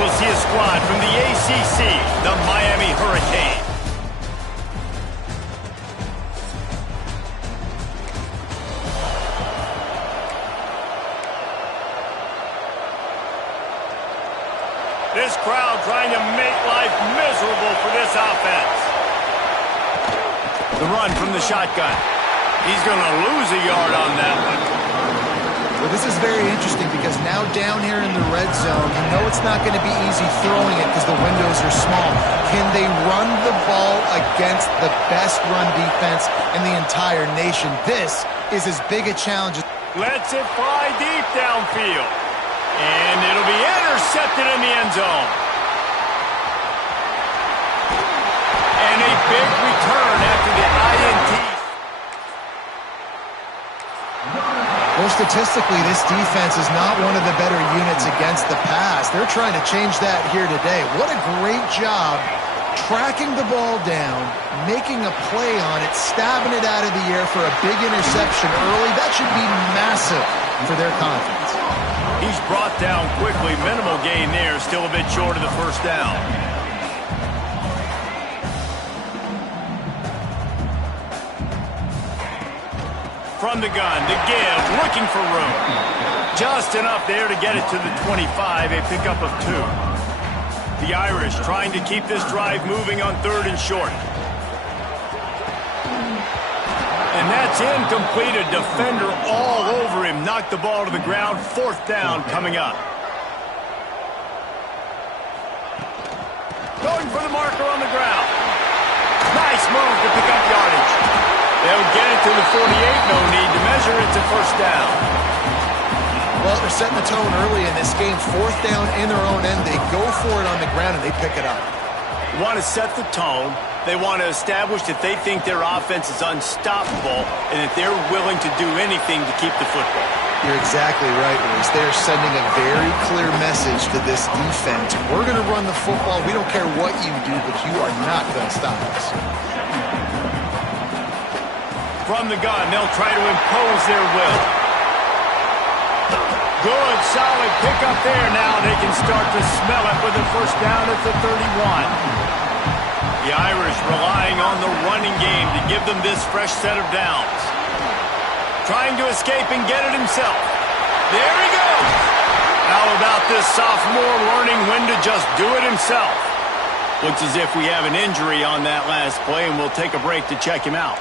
we'll see a squad from the ACC, the Miami Hurricane. This crowd trying to make life miserable for this offense. The run from the shotgun. He's going to lose a yard on that one. Well, this is very interesting because now down here in the red zone, you know it's not going to be easy throwing it because the windows are small. Can they run the ball against the best run defense in the entire nation? This is as big a challenge. Lets it fly deep downfield. And it'll be intercepted in the end zone. And a big return after the INT. Well, statistically, this defense is not one of the better units against the pass. They're trying to change that here today. What a great job tracking the ball down, making a play on it, stabbing it out of the air for a big interception early. That should be massive for their confidence. He's brought down quickly. Minimal gain there. Still a bit short of the first down. From the gun, the give, looking for room. Just enough there to get it to the 25, a pickup of 2. The Irish trying to keep this drive moving on 3rd and short. And that's incomplete. A defender all over him. Knocked the ball to the ground. 4th down coming up. Going for the marker on the ground. Nice move to pick up yardage. They'll get it to the 48. No need to measure it to 1st down. Well, they're setting the tone early in this game. 4th down in their own end. They go for it on the ground and they pick it up. Want to set the tone. They want to establish that they think their offense is unstoppable and that they're willing to do anything to keep the football. You're exactly right, Reese. They're sending a very clear message to this defense. We're going to run the football. We don't care what you do, but you are not going to stop us. From the gun, they'll try to impose their will. Good, solid pickup there. Now they can start to smell it with a 1st down at the 31. The Irish relying on the running game to give them this fresh set of downs. Trying to escape and get it himself. There he goes. How about this sophomore learning when to just do it himself? Looks as if we have an injury on that last play, and we'll take a break to check him out.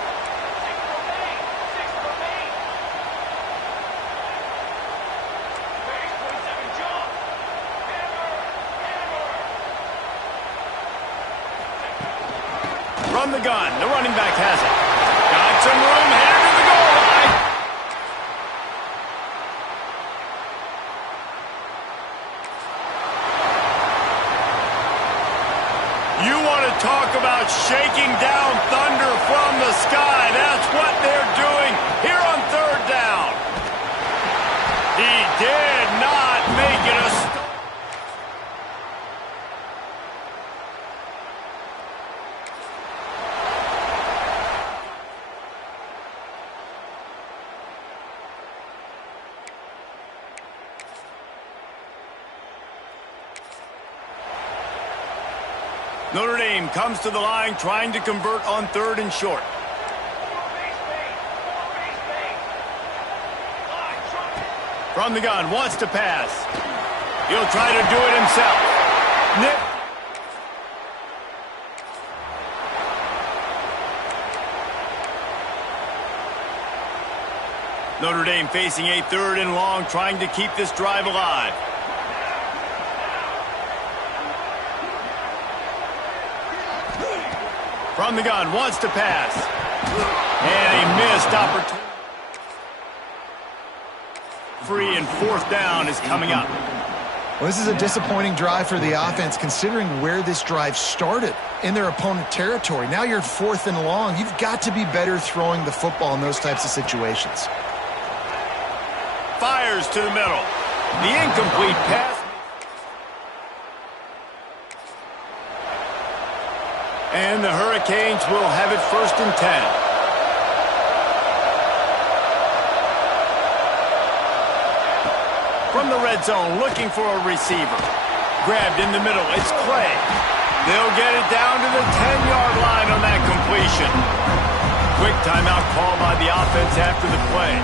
From the gun, the running back has it. Got some room, headed to the goal line. You want to talk about shaking down thunder from the sky. That's what they're doing here on 3rd down. He did not make it a stop. Notre Dame comes to the line trying to convert on 3rd and short. From the gun, wants to pass. He'll try to do it himself. Notre Dame facing a 3rd and long, trying to keep this drive alive. From the gun, wants to pass. And a missed opportunity. Free and 4th down is coming up. Well, this is a disappointing drive for the offense considering where this drive started in their opponent territory. Now you're 4th and long. You've got to be better throwing the football in those types of situations. Fires to the middle. The incomplete pass. And the Hurricanes will have it 1st and 10. From the red zone, looking for a receiver. Grabbed in the middle. It's Clay. They'll get it down to the 10-yard line on that completion. Quick timeout call by the offense after the play.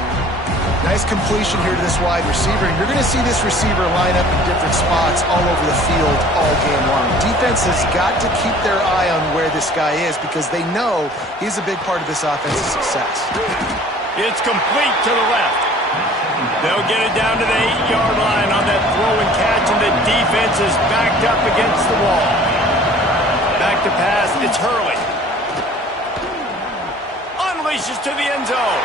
Nice completion here to this wide receiver. You're going to see this receiver line up in different spots all over the field all game long. Defense has got to keep their eye on where this guy is because they know he's a big part of this offense's success. It's complete to the left. They'll get it down to the 8-yard line on that throw and catch, and the defense is backed up against the wall. Back to pass, it's Hurley. Unleashes to the end zone.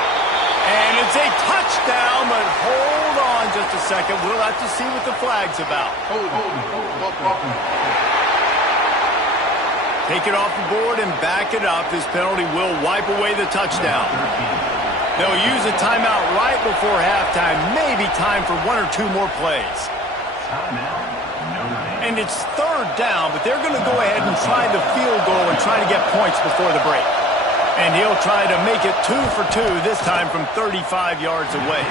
And it's a touchdown, but hold on just a second. We'll have to see what the flag's about. Take it off the board and back it up. This penalty will wipe away the touchdown. They'll use a timeout right before halftime. Maybe time for one or two more plays. And it's third down, but they're going to go ahead and try the field goal and try to get points before the break. And he'll try to make it 2 for 2, this time from 35 yards away.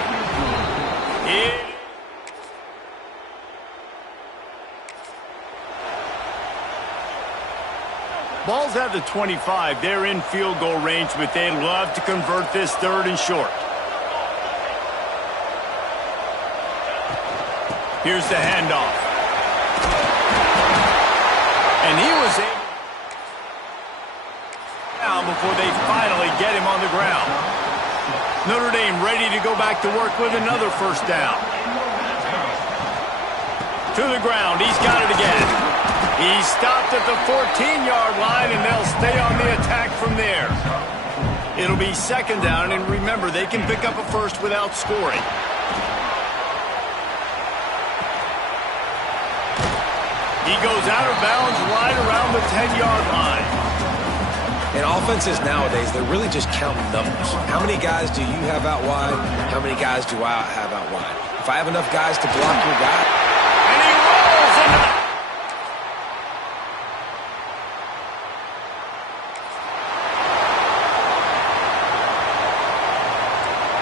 Ball's at the 25. They're in field goal range, but they'd love to convert this third and short. Here's the handoff. And he was able down before they finally get him on the ground. Notre Dame ready to go back to work with another first down. To the ground. He's got it again. He stopped at the 14-yard line, and they'll stay on the attack from there. It'll be second down, and remember, they can pick up a first without scoring. He goes out of bounds right around the 10-yard line. In offenses nowadays, they're really just counting numbers. How many guys do you have out wide? How many guys do I have out wide? If I have enough guys to block your guy. And he rolls it.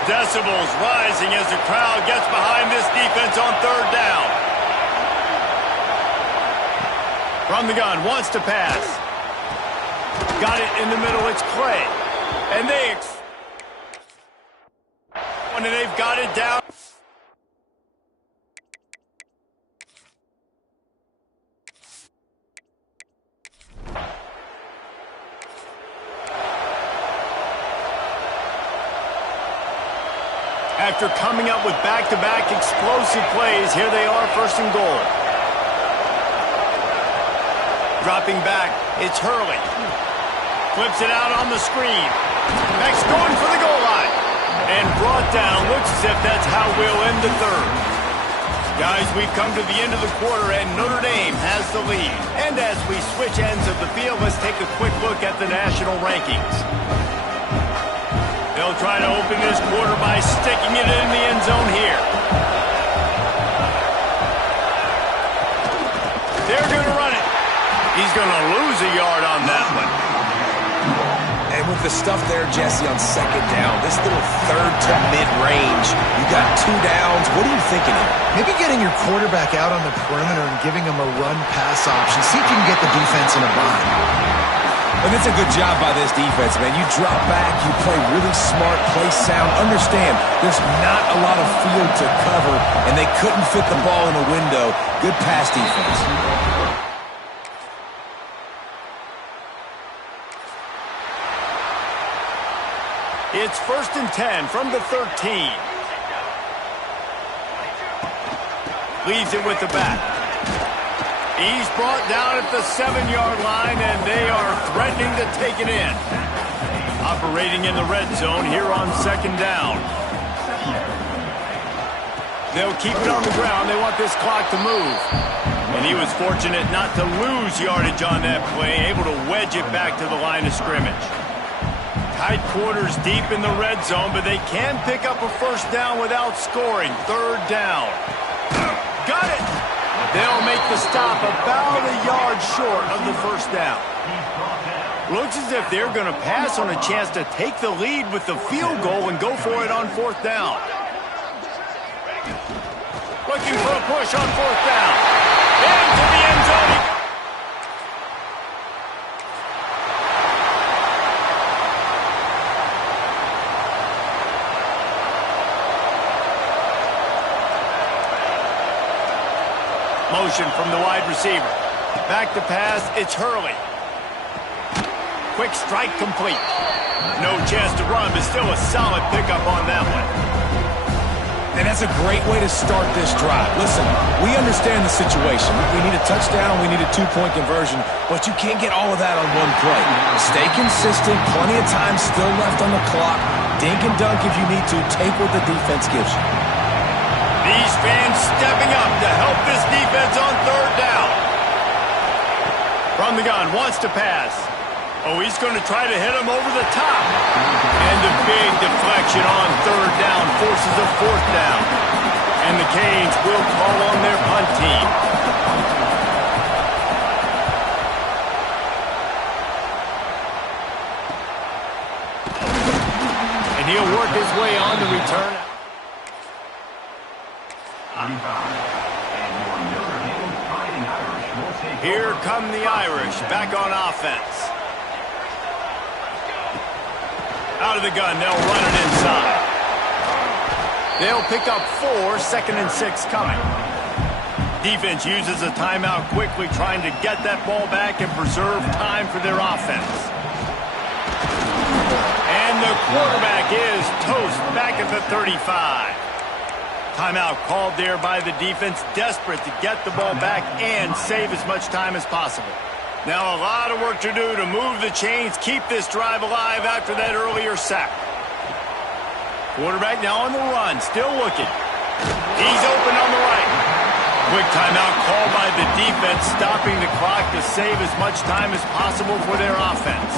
Decibels rising as the crowd gets behind this defense on third down. From the gun, wants to pass. Got it in the middle, it's Clay. And they've got it down. After coming up with back-to-back explosive plays, here they are, first and goal. Dropping back, it's Hurley. Flips it out on the screen. Next going for the goal line. And brought down. Looks as if that's how we'll end the third. Guys, we've come to the end of the quarter, and Notre Dame has the lead. And as we switch ends of the field, let's take a quick look at the national rankings. They'll try to open this quarter by sticking it in the end zone here. They're going to run it. He's going to lose a yard on that one. And with the stuff there, Jesse, on second down, this little third to mid-range, you got 2 downs. What are you thinking here? Maybe getting your quarterback out on the perimeter and giving him a run-pass option. See if you can get the defense in a bind. And it's a good job by this defense, man. You drop back, you play really smart, play sound. Understand, there's not a lot of field to cover, and they couldn't fit the ball in a window. Good pass defense. It's first and 10 from the 13. Leaves it with the back. He's brought down at the 7-yard line, and they are threatening to take it in. Operating in the red zone here on second down. They'll keep it on the ground. They want this clock to move. And he was fortunate not to lose yardage on that play, able to wedge it back to the line of scrimmage. Tight quarters deep in the red zone, but they can pick up a first down without scoring. Third down. Got it! They'll make the stop about a yard short of the first down. Looks as if they're going to pass on a chance to take the lead with the field goal and go for it on fourth down. Looking for a push on fourth down. Into the Motion from the wide receiver. Back to pass, it's Hurley. Quick strike complete. No chance to run, but still a solid pickup on that one. And that's a great way to start this drive. Listen, we understand the situation. We need a touchdown, we need a two-point conversion, but you can't get all of that on one play. Stay consistent, plenty of time still left on the clock. Dink and dunk if you need to. Take what the defense gives you. These fans stepping up to help this defense on third down. From the gun, wants to pass. Oh, he's going to try to hit him over the top. And a big deflection on third down forces a fourth down. And the Canes will call on their punt team. And he'll work his way on the return. Here come the Irish, back on offense. Out of the gun, they'll run it inside. They'll pick up 4, 2nd and 6 coming. Defense uses a timeout quickly, trying to get that ball back and preserve time for their offense. And the quarterback is toast back at the 35. Timeout called there by the defense, desperate to get the ball back and save as much time as possible. Now a lot of work to do to move the chains, keep this drive alive after that earlier sack. Quarterback now on the run, still looking. He's open on the right. Quick timeout called by the defense, stopping the clock to save as much time as possible for their offense.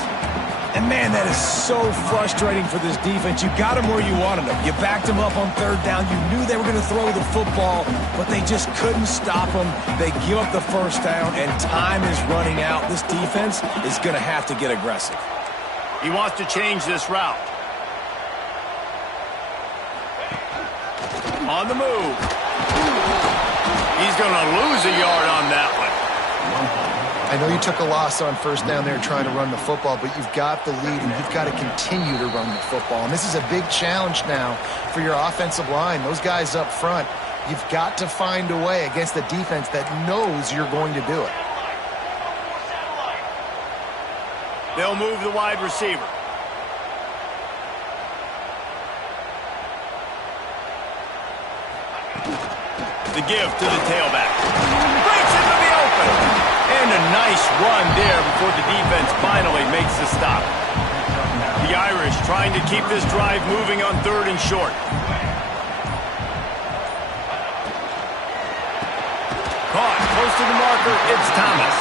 And, man, that is so frustrating for this defense. You got them where you wanted them. You backed them up on third down. You knew they were going to throw the football, but they just couldn't stop them. They give up the first down, and time is running out. This defense is going to have to get aggressive. He wants to change this route. On the move. He's going to lose a yard on that one. I know you took a loss on first down there trying to run the football, but you've got the lead, and you've got to continue to run the football. And this is a big challenge now for your offensive line. Those guys up front, you've got to find a way against a defense that knows you're going to do it. They'll move the wide receiver. The give to the tailback. Breaks into the open. And a nice run there before the defense finally makes the stop. The Irish trying to keep this drive moving on 3rd and short. Caught close to the marker, it's Thomas.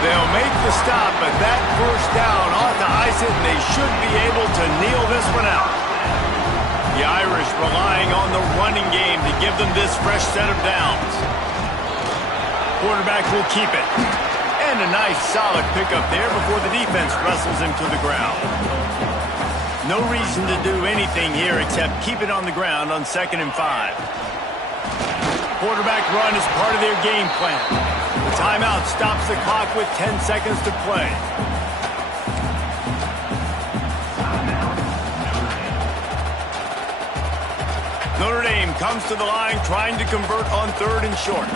They'll make the stop, but that first down ought to ice it, and they should be able to kneel this one out. The Irish relying on the running game to give them this fresh set of downs. Quarterback will keep it. And a nice solid pickup there before the defense wrestles him to the ground. No reason to do anything here except keep it on the ground on 2nd and 5. Quarterback run is part of their game plan. The timeout stops the clock with 10 seconds to play. Notre Dame comes to the line trying to convert on 3rd and short.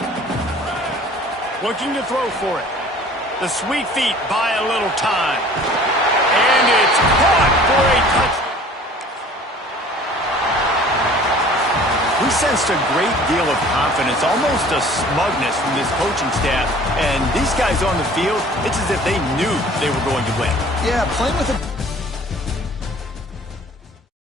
Looking to throw for it. The sweet feet buy a little time. And it's caught for a touchdown. We sensed a great deal of confidence, almost a smugness from this coaching staff. And these guys on the field, it's as if they knew they were going to win. Yeah, playing with a